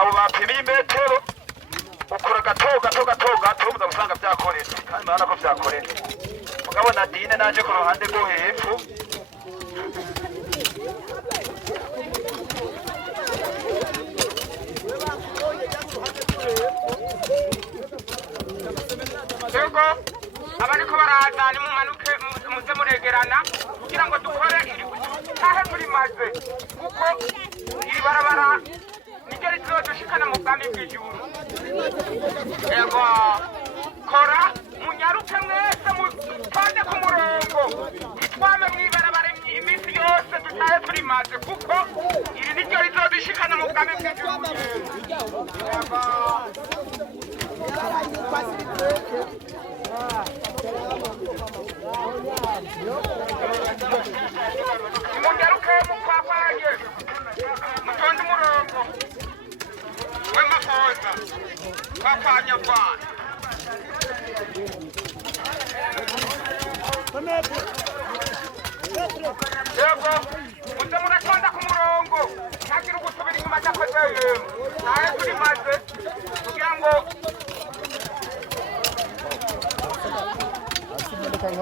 abo bapimiye imetero ukora gato muza gusanga byakoretse kandi murabona ko byakoretse mugabo Nadine naje ku ruhande rwo hepfo yego abariko baraza ni mumanuke muze muregerana kugira ngo dukore tahe muri maze kuko iri barabara niryo rizodushikana mu bwami bw'ijuru yego kora munyaruke mwese mutonde ku murongo twame mwibarabara iminsi yose dutahe turi maze kuko iri niryo rizodushikana mu bwami bw'ijuru yego munyaruke mukwakwanye mutonde umurongo w'amafoza kwakwanya bwana yego muze muratonda ku murongo ntagire ugusubira inyuma adakoze nawe turi maze kugira ngo Así me dejan